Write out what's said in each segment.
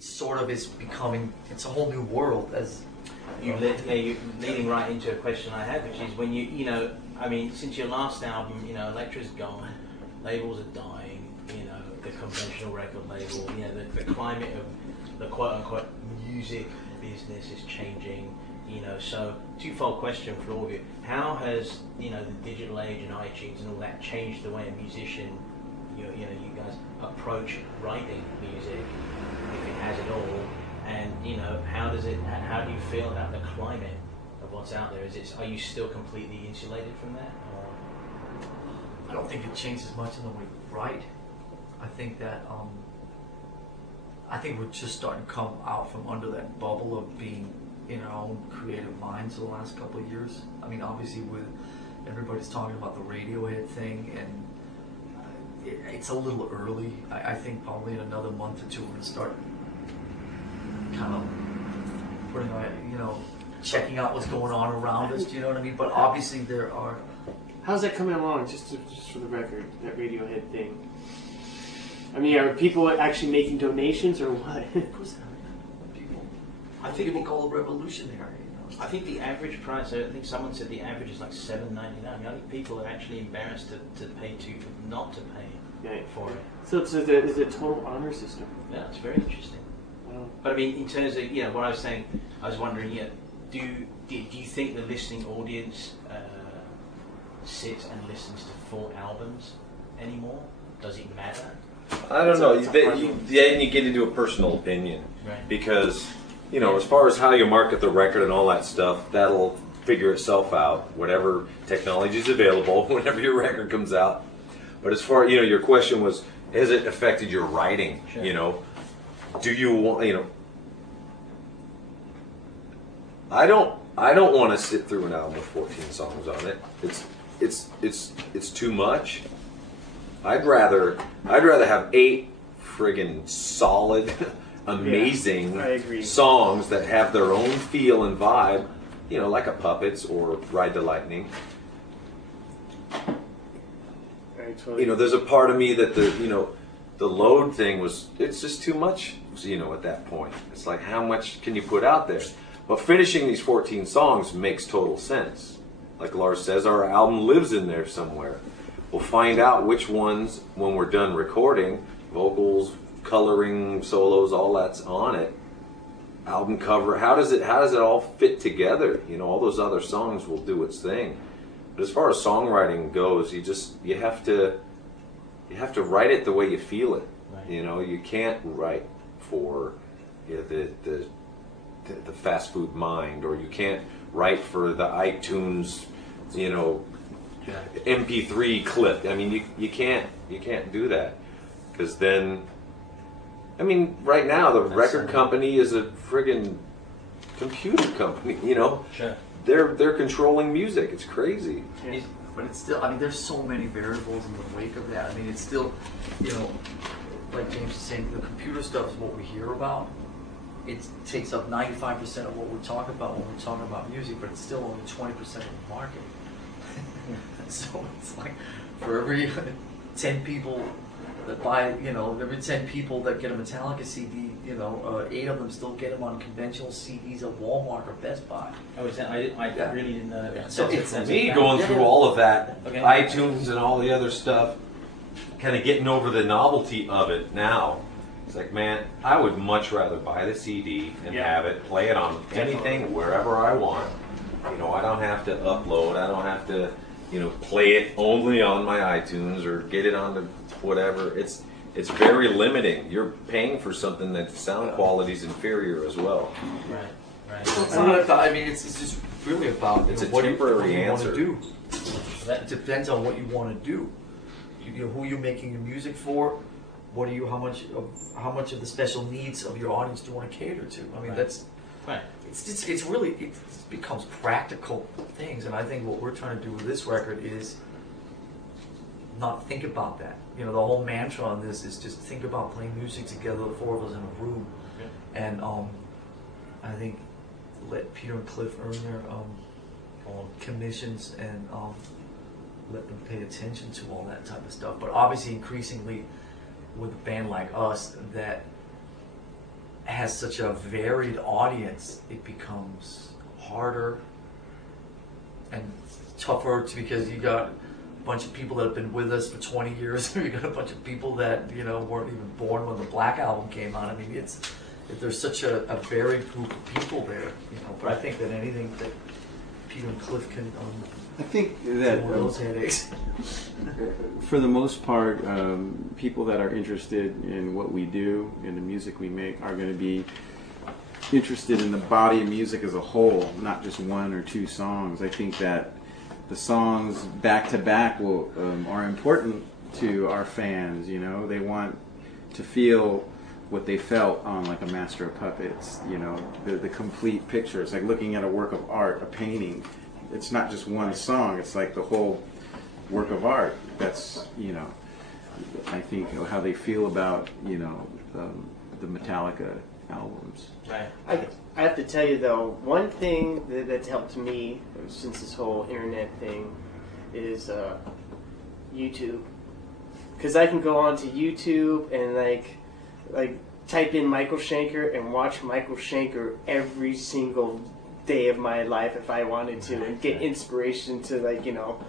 it sort of is becoming, it's a whole new world. As you're leading right into a question I had, which is when you know, I mean, since your last album, you know, Elektra's gone, labels are dying, you know, the conventional record label, you know, the climate of the quote-unquote music business is changing, you know, so twofold question for all of you. How has, you know, the digital age and iTunes and all that changed the way a musician, you know, you guys approach writing music, if it has at all, and, you know, how do you feel about the climate of what's out there? Are you still completely insulated from that? Or? I don't think it changes much in the way we write. I think that I think we're just starting to come out from under that bubble of being in our own creative minds the last couple of years. I mean, obviously, with everybody's talking about the Radiohead thing, and it's a little early. I think probably in another month or two we're going to start kind of putting our, you know, checking out what's going on around us. Do you know what I mean? But obviously there are. How's that coming along? Just for the record, that Radiohead thing. I mean, are people actually making donations or what? Of course, people. I think people call it revolutionary. You know? I think the average price. I think someone said the average is like $7.99. I mean, I think people are actually embarrassed to pay not to pay for it. So it's a total honor system. Yeah, it's very interesting. Wow. But I mean, in terms of, you know, what I was saying, I was wondering, yeah, do you think the listening audience sits and listens to full albums anymore? Does it matter? I don't know. Then you get into a personal opinion, right? Because, you know, as far as how you market the record and all that stuff, that'll figure itself out. Whatever technology is available, whenever your record comes out. But as far, you know, your question was, has it affected your writing? Sure. You know, do you want, you know, I don't want to sit through an album with 14 songs on it. It's too much. I'd rather have 8 friggin' solid, amazing songs that have their own feel and vibe, you know, like a Puppets or Ride the Lightning. You know, there's a part of me that the load thing was, it's just too much, you know, at that point. It's like, how much can you put out there? But finishing these 14 songs makes total sense. Like Lars says, our album lives in there somewhere. We'll find out which ones, when we're done recording, vocals, coloring, solos, all that's on it. Album cover, how does it all fit together? You know, all those other songs will do its thing. But as far as songwriting goes, you have to write it the way you feel it. Right. You know, you can't write for, you know, the fast food mind, or you can't write for the iTunes, you know, MP3 clip. I mean, you can't do that, because then, I mean, right now the record company is a friggin' computer company. You know, sure. They're controlling music. It's crazy. Yeah. But it's still, I mean, there's so many variables in the wake of that. I mean, it's still, you know, like James is saying, the computer stuff is what we hear about. It takes up 95% of what we're talking about when we're talking about music, but it's still only 20% of the market. So it's like, for every 10 people that buy, you know, every 10 people that get a Metallica CD, you know, 8 of them still get them on conventional CDs at Walmart or Best Buy. Oh, is that, I really didn't know that. Yeah. So it's For me, going through all of that, Okay. iTunes and all the other stuff, kind of getting over the novelty of it now. It's like, man, I would much rather buy the CD and have it, play it on anything, wherever I want. You know, I don't have to upload. I don't have to, you know, play it only on my iTunes or get it on the whatever. It's very limiting. You're paying for something that sound quality is inferior as well. Right. It's not about, I mean, it's just really about, It's a what temporary you want answer. to do. That depends on what you want to do. You know, who you're making your music for. What are you? How much of the special needs of your audience do you want to cater to? I mean, that's right. It's really, it becomes practical things, and I think what we're trying to do with this record is not think about that. You know, the whole mantra on this is just think about playing music together, the 4 of us in a room, and I think let Peter and Cliff earn their commissions and let them pay attention to all that type of stuff. But obviously, increasingly, with a band like us that has such a varied audience, it becomes harder and tougher because you got a bunch of people that have been with us for 20 years. You got a bunch of people that, you know, weren't even born when the Black Album came out. I mean, there's such a varied group of people there, you know. But I think that anything that Peter and Cliff can I think deal that with those headaches. for the most part, people that are interested in what we do, in the music we make, are going to be interested in the body of music as a whole, not just one or two songs. I think that the songs back to back are important to our fans. You know, they want to feel what they felt on like a Master of Puppets. You know, the complete picture. It's like looking at a work of art, a painting. It's not just one song. It's like the whole work of art. That's, you know, I think how they feel about, you know, the Metallica albums. Right. I have to tell you though, one thing that's helped me since this whole internet thing is YouTube, because I can go onto YouTube and like type in Michael Schenker and watch Michael Schenker every single day of my life if I wanted to, and get inspiration to, like, you know,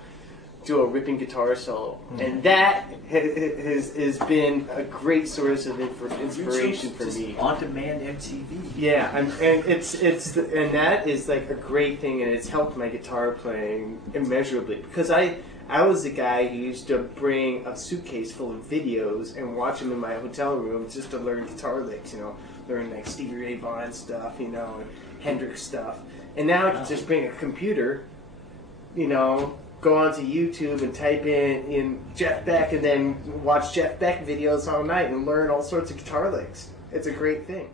do a ripping guitar solo. And that has been a great source of inspiration for me. On-demand MTV. Yeah, and and that is like a great thing, and it's helped my guitar playing immeasurably, because I was the guy who used to bring a suitcase full of videos and watch them in my hotel room just to learn guitar licks, you know, learn like Stevie Ray Vaughan stuff, you know, and Hendrix stuff. And now I can just bring a computer, you know, go onto YouTube and type in Jeff Beck and then watch Jeff Beck videos all night and learn all sorts of guitar licks. It's a great thing.